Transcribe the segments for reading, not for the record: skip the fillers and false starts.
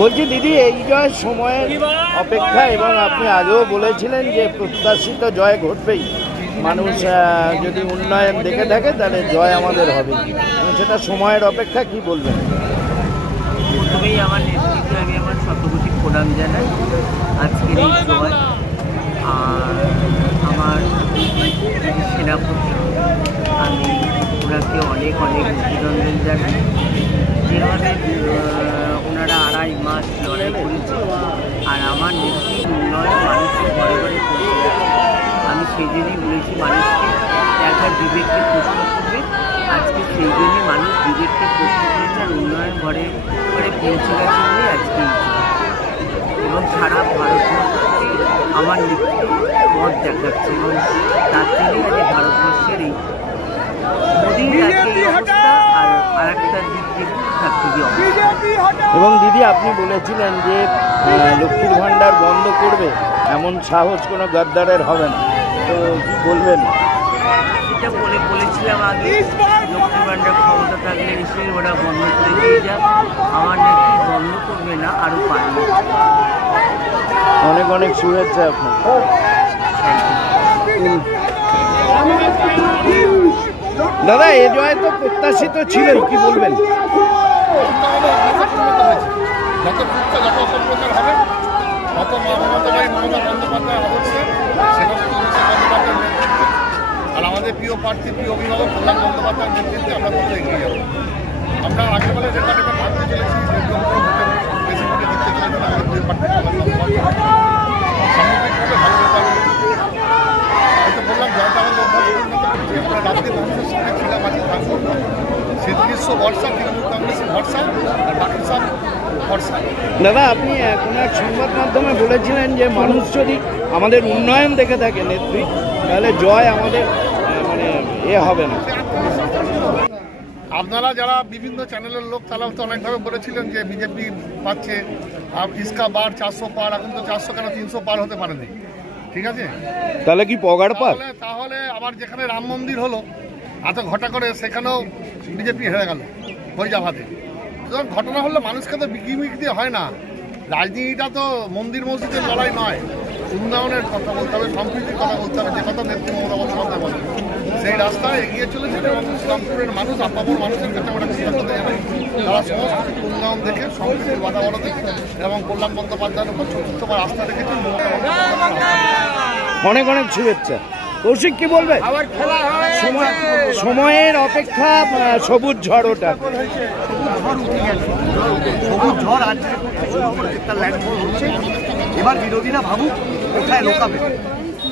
বলছি দিদি, এই জয় সময়ের অপেক্ষা এবং আপনি আগেও বলেছিলেন যে প্রত্যাশিত জয় ঘটবেই। মানুষ যদি উন্নয়ন দেখে থাকে তাহলে জয় আমাদের হবে, এবং সেটা সময়ের অপেক্ষা। কি বলবেন? প্রথমেই আমার নেতৃত্বে আমি আমার শতকোটি প্রণাম জানাই আজকের এই জয়। আর আমার সেনাপতি, আমি ওনাকে অনেক অনেক অভিনন্দন জানাই। যেভাবে ওনারা 2.5 মাস লড়াই করেছে আর আমার নেতৃত্ব উন্নয়ন মানুষকে ঘরে ঘরে পৌঁছে গেছে। আমি সেই জন্যই বলেছি মানুষকে একবার বিবেককে প্রশ্ন করবে। আজকে সেই জন্যই মানুষ বিবেককে প্রশ্ন করেছে আর উন্নয়ন ঘরে ঘরে পৌঁছে গেছে বলে আজকে এবং সারা ভারতবর্ষকে আমার নেতৃত্ব পথ দেখাচ্ছে এবং তার জন্যই আজকে ভারতবর্ষের এই মোদির আজকে এই অবস্থা। আর একটা দিক দেখুন থাকছে এবং দিদি, আপনি বলেছিলেন যে লক্ষ্মীর ভাণ্ডার বন্ধ করবে, এমন সাহস কোনো গদ্দারের হবে না, তো কি বলবেন? সেটা বলেছিলাম আগে, লক্ষ্মীর ভাণ্ডার ক্ষমতা থাকলে এসে ওরা বন্ধ করে দিয়ে যাক। আমার নেত্রী বন্ধ করবে না, আরও পারবে। অনেক অনেক শুভেচ্ছা আপনার। দাদা, এ জয় তো প্রত্যাশিত ছিলই, কি বলবেন? যত যত অপপ্রচার হবে তত মমতা বন্দ্যোপাধ্যায় অবশ্যই সেটা বন্দ্যোপাধ্যায়ের নেতৃত্বে আর আমাদের প্রিয় প্রার্থী, প্রিয় অভিভাবক কল্যাণ বন্দ্যোপাধ্যায়ের নেতৃত্বে আমরা কত এগিয়ে যাবো। আমরা আগেরবেলা যেটা ভাবতে চলেছি, বেশি ভোটে জিততে চলেছি আমাদের প্রিয় প্রার্থী সামগ্রিকভাবে ভালো রেজাল্ট। হয়তো বললাম জয়টা আমাদের আমরা রাত্রে মানুষের সঙ্গে ছিলাম, থাকবো সেই দৃশ্য ভরসা, তৃণমূল কংগ্রেসের ভরসা আর বাকি সব ভরসা। দাদা, আপনি কোনো এক সংবাদ মাধ্যমে বলেছিলেন যে মানুষ যদি আমাদের উন্নয়ন দেখে থাকে নেত্রী, তাহলে জয় আমাদের মানে হবে না। আপনারা যারা বিভিন্ন চ্যানেলের লোক তারা তো অনেকভাবে বলেছিলেন যে বিজেপি পাচ্ছে ইসকা বার 400 পার, এখন তো 400 কেন 300 পার হতে পারেনি। ঠিক আছে, তাহলে কি পগাড় পার? তাহলে আবার যেখানে রাম মন্দির হলো এত ঘটা করে, সেখানেও বিজেপি হেরে গেল ফৈজাবাদে। সুতরাং ঘটনা হলে মানুষকে তো বিকিমিক দিয়ে হয় না। রাজনীতিটা তো মন্দির মসজিদের লড়াই নয়, উন্নয়নের কথা বলতে হবে, সম্প্রীতির কথা বলতে হবে, যে কথা নেত্রী মমতা বন্দ্যোপাধ্যায় বলে সেই রাস্তায় এগিয়ে চলেছে। এবং ইসলামপুরের মানুষ, আপামর মানুষের কাছে আমরা কৃতজ্ঞতা জানাই, তারা সমস্ত উন্নয়ন দেখে, সম্প্রীতির বাতাবরণ দেখে এবং কল্যাণ বন্দ্যোপাধ্যায়ের উপর চতুর্থবার আস্থা রেখেছেন। অনেক অনেক শুভেচ্ছা। কৌশিক, কি বলবে? সময়ের অপেক্ষা, সবুজ ঝড়, ওটা সবুজ ঝড় আজকে একটা ল্যান্ডফল হচ্ছে। এবার বিরোধীরা ভাবুক কোথায় লোকাবে,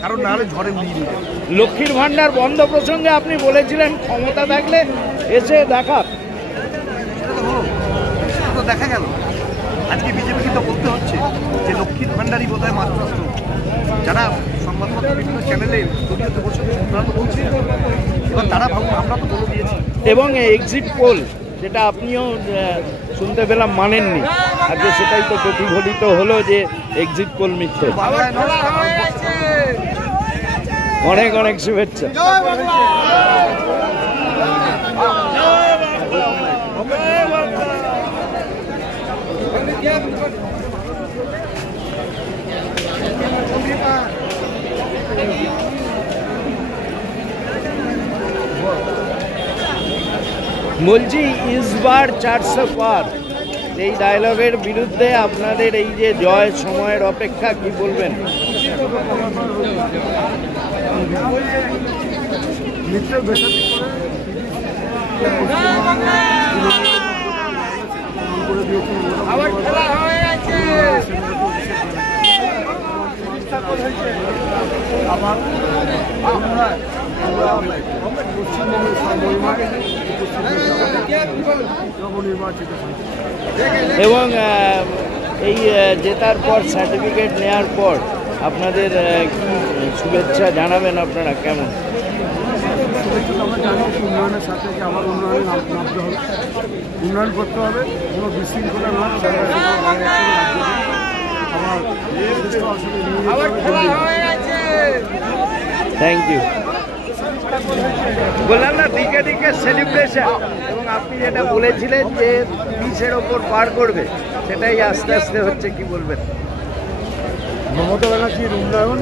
কারণ নাহলে ঝড়ে উড়িয়ে দিবে। লক্ষ্মীর ভাণ্ডার বন্ধ প্রসঙ্গে আপনি বলেছিলেন ক্ষমতা থাকলে এসে দেখা, সেটা তো হলো, সেটা তো দেখা গেল। আজকে বিজেপিকে তো বলতে হচ্ছে যে লক্ষ্মীর ভাণ্ডারই বোধহয় মাত্রাস্ত্র। যারা সংবাদপত্র বিভিন্ন চ্যানেলে দলীয়তে বসে তারা তো বলছে, এবার তারা ভাবুন, আমরা তো বলে দিয়েছি। এবং এক্সিট পোল যেটা আপনিও শুনতে পেলাম মানেননি, আজকে সেটাই তো প্রতিফলিত হলো যে এক্সিট পোল মিথ্যে। অনেক অনেক শুভেচ্ছা। বলছি ইসবার 400 পার, এই ডায়লগের বিরুদ্ধে আপনাদের এই যে জয় সময়ের অপেক্ষা, কি বলবেন? এবং এই জেতার পর সার্টিফিকেট নেওয়ার পর আপনাদের কি শুভেচ্ছা জানাবেন? আপনারা কেমন? শুভেচ্ছা আমরা জানাচ্ছি উন্নয়নের সাথে, যে আমার উন্নয়নে নামতে হবে, উন্নয়ন করতে হবে, কোনো বিশৃঙ্খলা নয়। আমার থ্যাংক ইউ। বললাম না দিকে দিকে সেলিব্রেশন, এবং আপনি যেটা বলেছিলেন যে 20-এর ওপর পার করবে, সেটাই আস্তে আস্তে হচ্ছে, কি বলবেন? মমতা ব্যানার্জির উন্নয়ন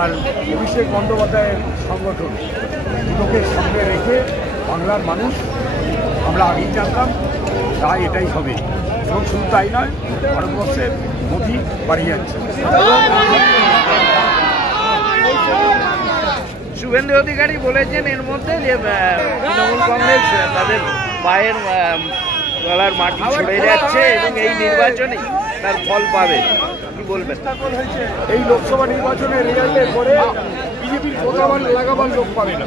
আর অভিষেক বন্দ্যোপাধ্যায়ের সংগঠন দুটোকে সামনে রেখে বাংলার মানুষ, আমরা আগেই জানতাম, তাই এটাই হবে। এবং শুধু তাই নয়, ভারতবর্ষের গতি বাড়িয়ে যাচ্ছে। শুভেন্দু অধিকারী বলেছেন এর মধ্যে যে তৃণমূল কংগ্রেস তাদের পায়ের গলার মাটি ছড়ে যাচ্ছে এবং এই নির্বাচনে তার ফল পাবে, কি বলবেন? এই লোকসভা নির্বাচনের রেজাল্টের পরে বিজেপির কথা লাগাবার লোক পাবে না।